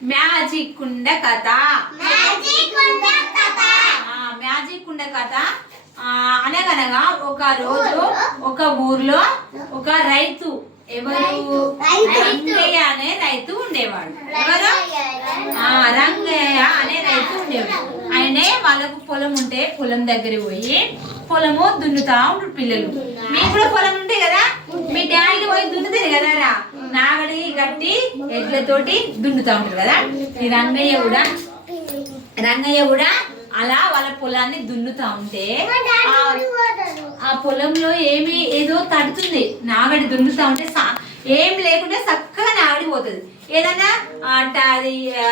Magic కుండ కథ. Magic కుండ కథ అనగనగా ఒక రోజు ఒక ఊర్లో ఒక రైతు, ఎవరు? రంగయ్య అనే రైతు ఉండేవాడు. ఎవరు? రంగయ్య అనే రైతు ఉండేవాడు. ఆయనే వాళ్ళకు పొలం ఉంటే పొలం దగ్గర పోయి పొలము దున్నుతా ఉంటారు పిల్లలు. మీకు కూడా పొలం ఉంటాయి కదా, మీ డాడీ పోయి దున్నుతారు కదా రా, నాగడి గట్టి ఎడ్లతోటి దున్నుతా ఉంటారు కదా. ఈ రంగయ్య కూడా అలా వాళ్ళ పొలాన్ని దున్నుతా ఉంటే ఆ పొలంలో ఏదో తడుతుంది. నాగడి దున్నుతా ఉంటే ఏం లేకుండా చక్కగా నాగడి పోతుంది. ఏదన్నా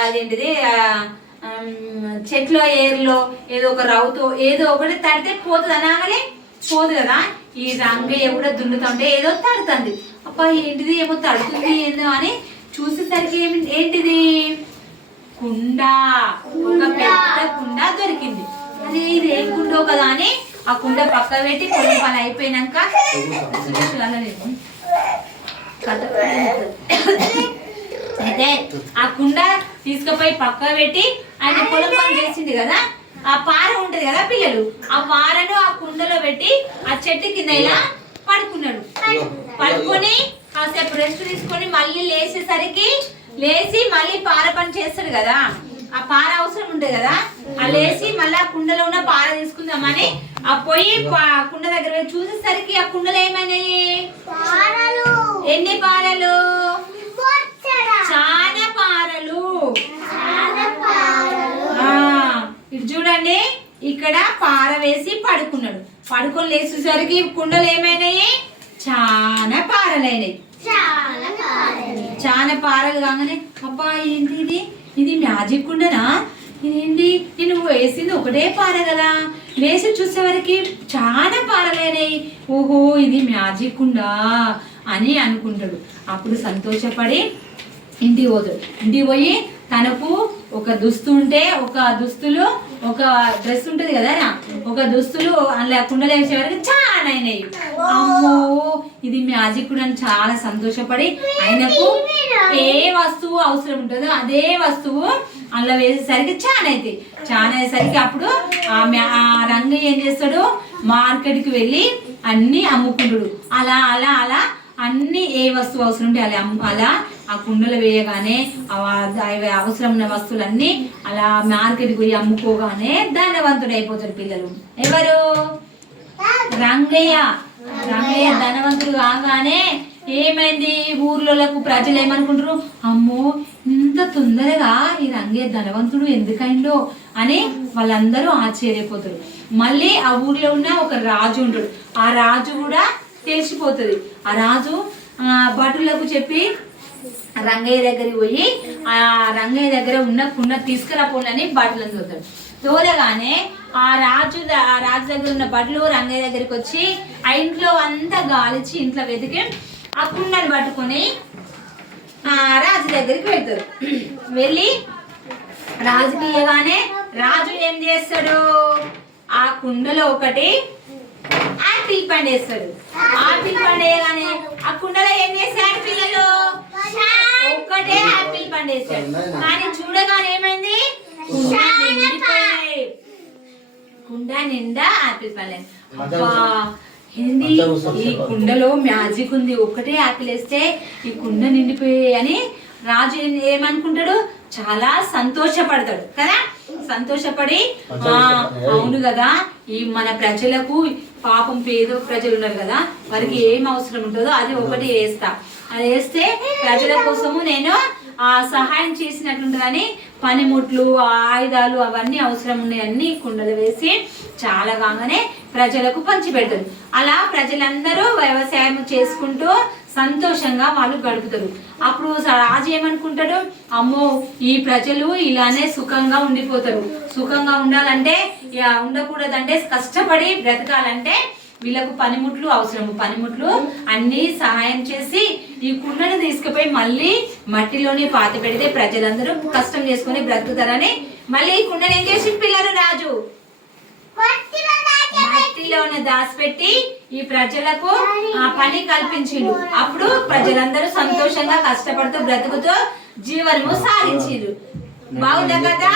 అదేంటిది చెట్లో ఏర్లో ఏదో ఒక రవ్వుతో ఏదో ఒకటి తడితే పోతుంది, అనాగలే పోదు కదా. ఈ రంగయ్య కూడా దున్నుతా ఉంటే ఏదో తడుతుంది. అప్ప ఏంటిది, ఏమో తడుతుంది ఏందో అని చూసేసరికి ఏంటిది, కుండ, ఒక పెద్ద కుండ దొరికింది. అది ఇది ఏం కుండో కదా అని ఆ కుండ పక్క పెట్టి పొలం పని అయిపోయినాక అయితే ఆ కుండ తీసుకుపోయి పక్క పెట్టి ఆయన పొలం పని చేసింది కదా, ఆ పార ఉంటది కదా పిల్లలు, ఆ పారను ఆ కుండలో పెట్టి ఆ చెట్టు కింద ఇలా పడుకున్నాడు. పడుకొని కాసేపు రెస్ట్ తీసుకొని మళ్ళీ లేచి మళ్ళీ పార పని చేస్తాడు కదా, ఆ పార అవసరం ఉంటుంది కదా, ఆ లేచి మళ్ళీ ఆ కుండలో ఉన్న పార తీసుకుందామని ఆ పొయ్యి కుండ దగ్గర చూసేసరికి ఆ కుండలో ఏమైనాయి, ఎన్ని పారలు, చాలా పారలు. ఇటు చూడండి, ఇక్కడ పార వేసి పడుకున్నాడు. పడుకొని లేచేసరికి కుండలు ఏమైనాయి, చాలా పారలైనాయి. చాలా పారలు కాగానే అబ్బా ఏంటి ఇది మ్యాజిక్ కుండనా, ఇదేంటి నేను వేసింది ఒకటే పార కదా, వేసి చూసేవరకు చాలా పారలైనాయి. ఓహో ఇది మ్యాజిక్ కుండా అని అనుకుంటాడు. అప్పుడు సంతోషపడి ఇంటికి పోతాడు. ఇంటికి పోయి తనకు ఒక దుస్తులు ఒక డ్రెస్ ఉంటది కదా, ఒక దుస్తులు అలా కుండలు వేసే వరకు చాలా అయినాయి. అమ్మో ఇది మ్యాజిక్ కూడా అని చాలా సంతోషపడి ఆయనకు ఏ వస్తువు అవసరం ఉంటుందో అదే వస్తువు అలా వేసేసరికి చాలా అవుతాయి. చాలా అయ్యేసరికి అప్పుడు ఆ రంగయ్య ఏం చేస్తాడు, మార్కెట్కి వెళ్ళి అన్ని అమ్ముకుంటాడు. అలా అలా అలా అన్ని ఏ వస్తువు అవసరం ఉంటే అలా ఆ కుండలు వేయగానే అవసరం ఉన్న వస్తువులన్నీ అలా మార్కెట్కి పోయి అమ్ముకోగానే ధనవంతుడు అయిపోతాడు పిల్లలు. ఎవరు? రంగయ్య ధనవంతుడు కాగానే ఏమైంది, ఊర్లోలకు ప్రజలు ఏమనుకుంటారు, అమ్మో ఇంత తొందరగా ఈ రంగయ్య ధనవంతుడు ఎందుకైందో అని వాళ్ళందరూ ఆశ్చర్యపోతారు. మళ్ళీ ఆ ఊర్లో ఉన్న ఒక రాజు ఉంటాడు. ఆ రాజు కూడా తెలిసిపోతుంది. ఆ రాజు భటులకు చెప్పి రంగయ్య దగ్గరికి పోయి ఆ రంగయ్య దగ్గర ఉన్న కుండ తీసుకురాపోలని భటులను చూస్తాడు. తోలగానే ఆ రాజు దగ్గర ఉన్న భటులు రంగయ్య దగ్గరికి వచ్చి ఆ ఇంట్లో అంతా గాలిచి ఇంట్లో వెతికి ఆ కుండను పట్టుకొని రాజు దగ్గరికి వెళ్తారు. వెళ్ళి రాజుకి ఇవ్వగానే రాజు ఏం చేస్తాడు, ఆ కుండలో ఒకటి ఆపిల్ పండు వేస్తాడు. ఆపిల్ పండు వేయగానే ఆ కుండలో ఏం చేశారు పిల్లలు, ఒక్కటే ఆపిల్ పండు వేస్తాడు. కానీ చూడగానే ఏమైంది, కుండ నిండా ఆపిల్ పండు. అబ్బా ఏంది ఈ కుండలో మ్యాజిక్ ఉంది, ఒక్కటే ఆపిల్ వేస్తే ఈ కుండ నిండిపోయాయి అని రాజు ఏమనుకుంటాడు, చాలా సంతోషపడతాడు కదా. సంతోషపడి అవును కదా, ఈ మన ప్రజలకు పాపం పేద ప్రజలు ఉన్నారు కదా, వారికి ఏం అవసరం ఉంటుందో అది ఒకటి వేస్తా, అది వేస్తే ప్రజల కోసము నేను సహాయం చేసినట్టుంటుందని పనిముట్లు ఆయుధాలు అవన్నీ అవసరం ఉన్నాయన్నీ కుండలు వేసి చాలా కాగానే ప్రజలకు పంచి పెడతారు. అలా ప్రజలందరూ వ్యవసాయం చేసుకుంటూ సంతోషంగా వాళ్ళు గడుపుతారు. అప్పుడు రాజు ఏమనుకుంటాడు, అమ్మో ఈ ప్రజలు ఇలానే సుఖంగా ఉండిపోతారు, సుఖంగా ఉండాలంటే ఉండకూడదంటే కష్టపడి బ్రతకాలంటే వీళ్ళకు పనిముట్లు అవసరము, పనిముట్లు అన్ని సహాయం చేసి ఈ కుండను తీసుకుపోయి మళ్ళీ మట్టిలోనే పాతి పెడితే ప్రజలందరూ కష్టం చేసుకుని బ్రతుకుతారని మళ్ళీ ఈ కుండను ఏం చేసి పిల్లలు రాజు మట్టిలోనే దాచిపెట్టి ఈ ప్రజలకు పని కల్పించిండు. అప్పుడు ప్రజలందరూ సంతోషంగా కష్టపడుతూ బ్రతుకుతూ జీవనము సాగించారు. బాగుందా కదా?